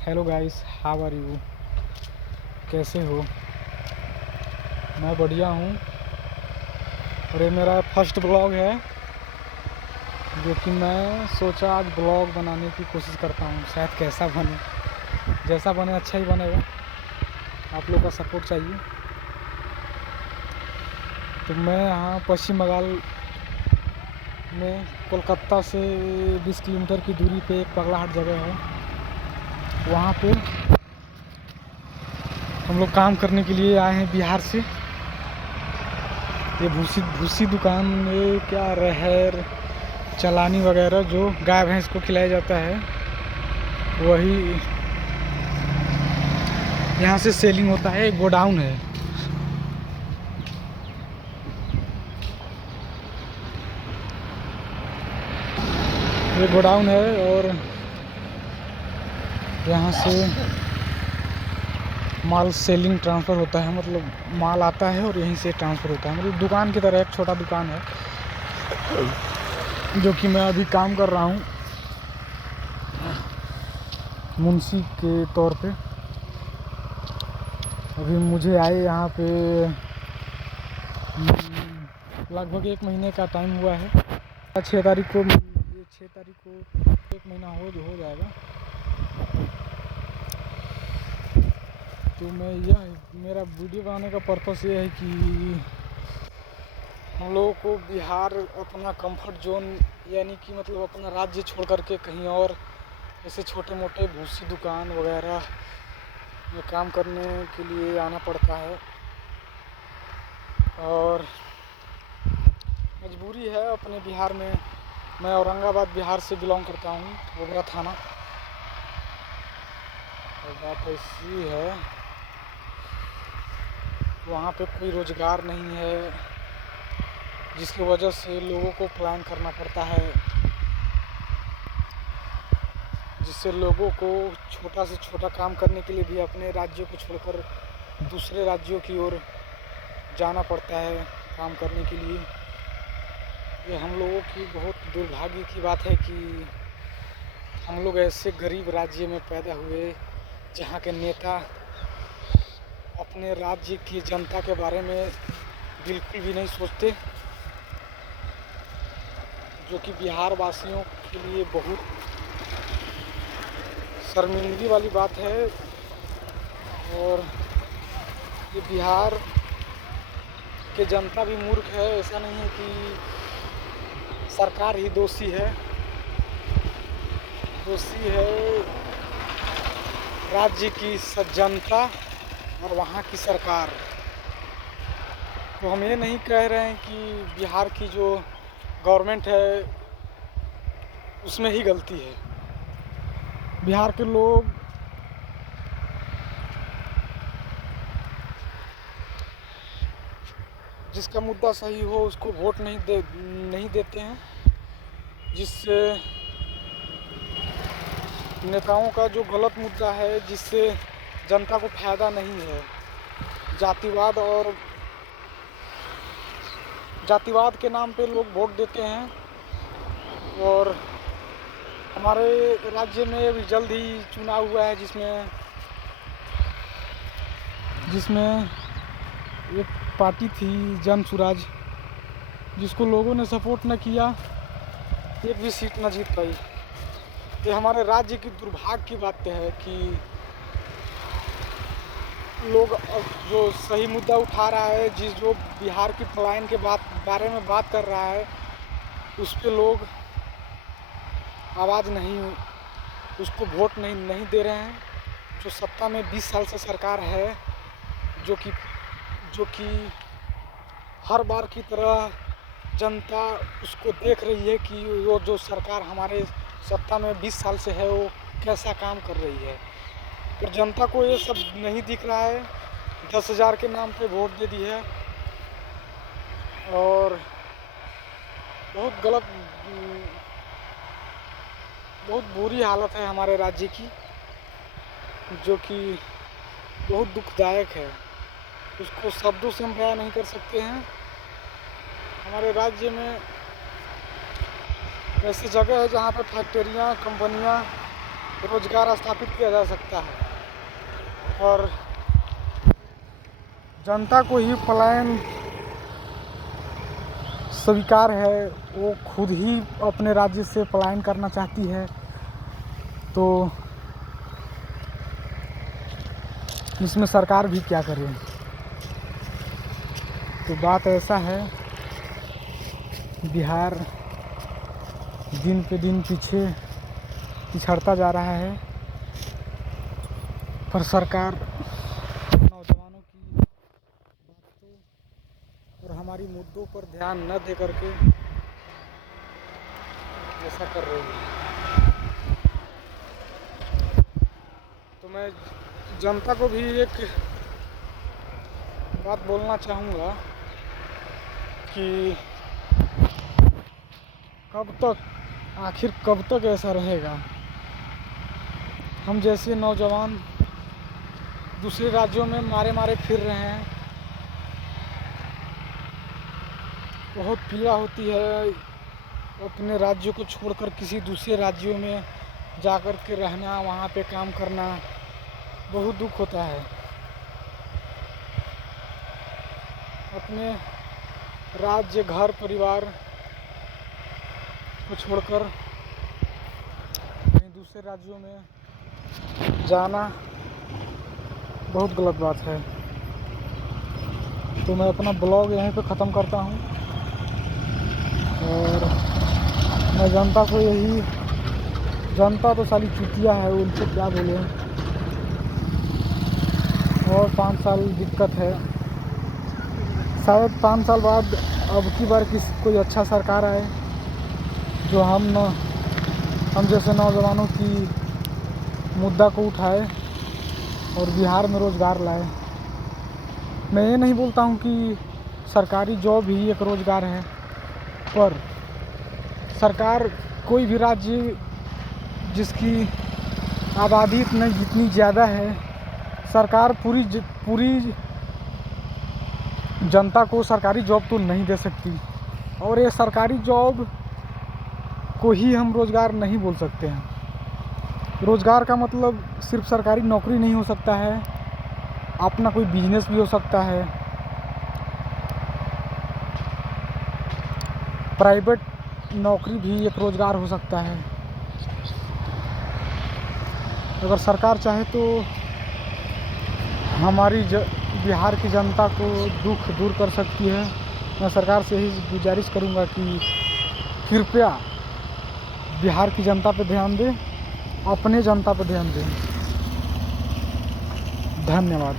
Hello guys, how are you? कैसे हो? मैं बढ़िया हूँ। और ये मेरा फर्स्ट ब्लॉग है जो कि मैं सोचा आज ब्लॉग बनाने की कोशिश करता हूँ। शायद कैसा बने, जैसा बने अच्छा ही बनेगा। आप लोग का सपोर्ट चाहिए। तो मैं यहाँ पश्चिम बंगाल में कोलकाता से 20 किलोमीटर की दूरी पे एक पगलाहाट जगह है। वहाँ पे हम लोग काम करने के लिए आए हैं बिहार से। ये भूसी भूसी दुकान में क्या रहर चलानी वगैरह जो गाय भैंस को खिलाया जाता है, वही यहाँ से सेलिंग होता है। एक गोडाउन है। ये गोडाउन है और यहाँ से माल सेलिंग ट्रांसफ़र होता है। मतलब माल आता है और यहीं से ट्रांसफ़र होता है। मतलब दुकान की तरह एक छोटा दुकान है जो कि मैं अभी काम कर रहा हूँ मुंशी के तौर पे। अभी मुझे आए यहाँ पे लगभग 1 महीने का टाइम हुआ है। 6 तारीख को, ये 6 तारीख को 1 महीना हो जाएगा। तो मैं मेरा वीडियो बनाने का पर्पस ये है कि हम लोगों को बिहार अपना कंफर्ट जोन, यानी कि मतलब अपना राज्य छोड़ करके कहीं और ऐसे छोटे मोटे भूसी दुकान वगैरह में काम करने के लिए आना पड़ता है। और मजबूरी है अपने बिहार में। मैं औरंगाबाद बिहार से बिलोंग करता हूँ, ओबरा थाना। और बात ऐसी है, वहाँ पे कोई रोज़गार नहीं है, जिसकी वजह से लोगों को पलायन करना पड़ता है, जिससे लोगों को छोटा से छोटा काम करने के लिए भी अपने राज्य को छोड़कर दूसरे राज्यों की ओर जाना पड़ता है काम करने के लिए। ये हम लोगों की बहुत दुर्भाग्य की बात है कि हम लोग ऐसे गरीब राज्य में पैदा हुए जहाँ के नेता अपने राज्य की जनता के बारे में बिल्कुल भी नहीं सोचते, जो कि बिहार वासियों के लिए बहुत शर्मिंदगी वाली बात है। और ये बिहार के जनता भी मूर्ख है। ऐसा नहीं है कि सरकार ही दोषी है, दोषी है राज्य की जनता और वहाँ की सरकार। तो हम ये नहीं कह रहे हैं कि बिहार की जो गवर्नमेंट है उसमें ही गलती है। बिहार के लोग जिसका मुद्दा सही हो उसको वोट नहीं देते हैं, जिससे नेताओं का जो गलत मुद्दा है, जिससे जनता को फायदा नहीं है, जातिवाद और जातिवाद के नाम पे लोग वोट देते हैं। और हमारे राज्य में अभी जल्द ही चुनाव हुआ है जिसमें एक पार्टी थी जन सुराज, जिसको लोगों ने सपोर्ट न किया, एक भी सीट न जीत पाई। ये हमारे राज्य की दुर्भाग्य की बात है कि लोग जो सही मुद्दा उठा रहा है, जो बिहार की पलायन के बारे में बात कर रहा है, उस पे लोग आवाज़ नहीं, उसको वोट नहीं दे रहे हैं। जो सत्ता में 20 साल से सरकार है, जो कि हर बार की तरह जनता उसको देख रही है कि वो जो सरकार हमारे सत्ता में 20 साल से है वो कैसा काम कर रही है। पर जनता को ये सब नहीं दिख रहा है। 10,000 के नाम पे वोट दे दी है और बहुत गलत, बहुत बुरी हालत है हमारे राज्य की, जो कि बहुत दुखदायक है। उसको शब्दों से हम बयां नहीं कर सकते हैं। हमारे राज्य में ऐसी जगह है जहाँ पर फैक्ट्रियाँ, कंपनियाँ रोजगार स्थापित किया जा सकता है। और जनता को ही पलायन स्वीकार है, वो खुद ही अपने राज्य से पलायन करना चाहती है, तो इसमें सरकार भी क्या करे। तो बात ऐसा है, बिहार दिन पे दिन पीछे पिछड़ता जा रहा है, पर सरकार नौजवानों की बातों और हमारी मुद्दों पर ध्यान न दे करके ऐसा कर रही है। तो मैं जनता को भी एक बात बोलना चाहूँगा कि आखिर कब तक ऐसा रहेगा। हम जैसे नौजवान दूसरे राज्यों में मारे फिर रहे हैं, बहुत पीड़ा होती है अपने राज्य को छोड़कर किसी दूसरे राज्यों में जाकर के रहना, वहाँ पे काम करना, बहुत दुख होता है। अपने राज्य, घर, परिवार को छोड़कर कहीं दूसरे राज्यों में जाना बहुत गलत बात है। तो मैं अपना ब्लॉग यहीं पे ख़त्म करता हूँ और मैं जनता को यही, जनता तो साली चुतिया है, उनसे क्या बोले। और 5 साल दिक्कत है, शायद 5 साल बाद अब की बार कोई अच्छा सरकार आए जो हम जैसे नौजवानों की मुद्दा को उठाए और बिहार में रोज़गार लाए। मैं ये नहीं बोलता हूँ कि सरकारी जॉब ही एक रोज़गार है, पर सरकार कोई भी राज्य जिसकी आबादी जितनी ज़्यादा है, सरकार पूरी जनता को सरकारी जॉब तो नहीं दे सकती। और ये सरकारी जॉब को ही हम रोज़गार नहीं बोल सकते हैं। रोज़गार का मतलब सिर्फ सरकारी नौकरी नहीं हो सकता है, अपना कोई बिजनेस भी हो सकता है, प्राइवेट नौकरी भी एक रोज़गार हो सकता है। अगर सरकार चाहे तो हमारी बिहार की जनता को दुख दूर कर सकती है। मैं सरकार से ही गुजारिश करूंगा कि कृपया बिहार की जनता पर ध्यान दें, अपने जनता पर ध्यान दें। धन्यवाद।